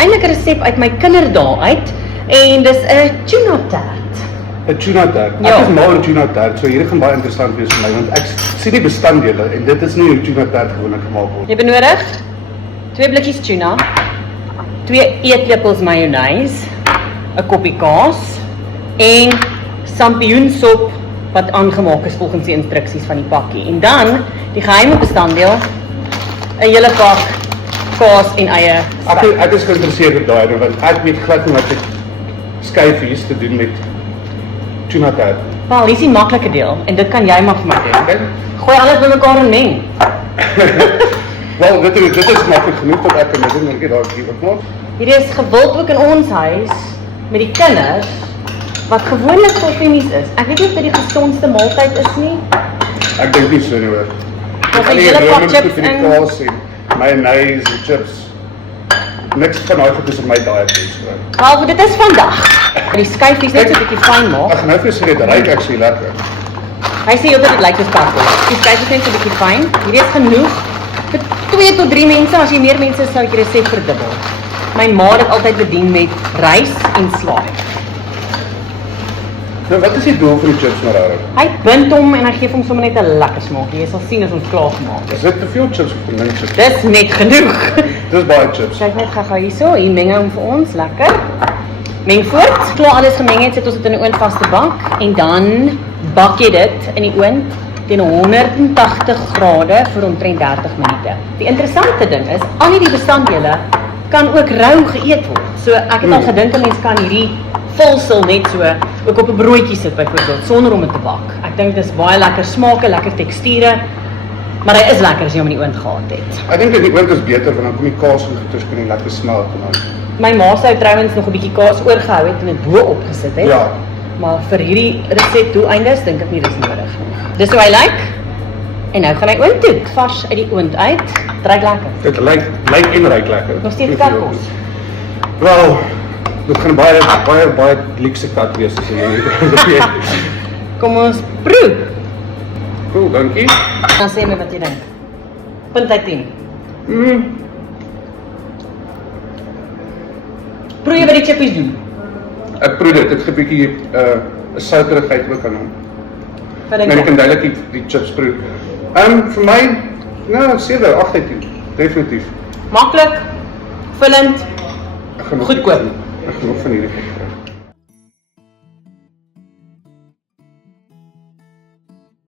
eintlik 'n resep uit my kinderdae uit en dis 'n tuna tart. 'n tuna tart. Ja. Ek is mal oor tuna tart, so hierdie gaan baie interessant wees vir my want ek sien die bestanddele en dit is nie hoe tuna tart gewoonlik gemaak word. Jy benodig 2 blikkies tuna, 2 eetlepels mayonaise, 'n koppie kaas en sampioensop wat aangemaak is volgens die instruksies van die pakkie. En dan die geheime bestanddeel, 'n hele pak kaas en eie. Ek is geïnteresseerd in daai want ek weet glad nie wat ek skyfies te doen met tuna tart. Wel, hier is die maklike deel en dit kan jy maar vir my doen. Okay? Gooi alles bymekaar en meng. Wel, dit is maklik genoeg dat ek kan doen en ek daar op maak. Hierdie is gewild ook in ons huis met die kinders wat gewoonlik volfinies is. Ek weet nie of dit die gesondste maaltyd is nie. Ek dink nie so nie hoor. Of 'n hele pak chips en in. kaas en mayonnaise en chips. Niks van daai goed is op my diet is. Wel, dit is vandag. Die skyfies net so 'n bietjie fyn maak. Ek gaan nou vir sê dit ryk actually lekker. Hy sê altyd dit lyk soos kaffie. Die skyfies net so 'n bietjie fyn. Hierdie is genoeg vir 2 tot 3 mense. As jy meer mense is, sou ek die resep verdubbel. My ma het dit altyd bedien met rys en slaai. Nou wat is die doel van die chips nou daar? Hy bind hom en hy gee hom sommer net 'n lekker smaak. Jy sal sien as ons klaar gemaak het. Is dit te veel chips of te min chips? Dis net genoeg. Dis baie chips. Kyk net gou hierso, hier meng hom vir ons, lekker. Meng voort, klaar alles gemeng het, sit ons dit in 'n oonvaste bak en dan bak jy dit in die oond teen 180 grade vir omtrent 30 minute. Die interessante ding is, al hierdie bestanddele kan ook rou geëet word. So ek het al gedink 'n mens kan hierdie vulsel net so ook op 'n broodjie sit byvoorbeeld sonder om dit te bak. Ek dink dis baie lekker smake, lekker teksture. Maar hy is lekker as jy hom in die oond gehad het. Ek dink die oond is beter want dan kom die kaas en goeders kan nie lekker smelt en dan. My ma sou trouwens nog 'n bietjie kaas oorgehou het en dit bo opgesit het. Ja. Maar vir hierdie resep doeleindes dink ek nie dis nodig nie. Dis hoe hy lyk. En nou gaan hy oond toe, vars uit die oond uit. Dit ruik lekker. Dit lyk en ryk lekker. Nog steeds kakkos. Wel, dit gaan baie luxe kat wees as jy weet. Kom ons proe. Cool, dankie. Dan sê my wat jy dink. Punt uit 10. Proe jy wat die chippies doen? Ek proe dit. Dit gee 'n bietjie 'n souterigheid ook aan hom. Wat dink En jy? ek kan duidelik die chips proe. Vir my, nou 7, 8 uit 10. Definitief. Maklik, vullend, Ek gaan nog goedkoop. Ek gaan nog van hierdie.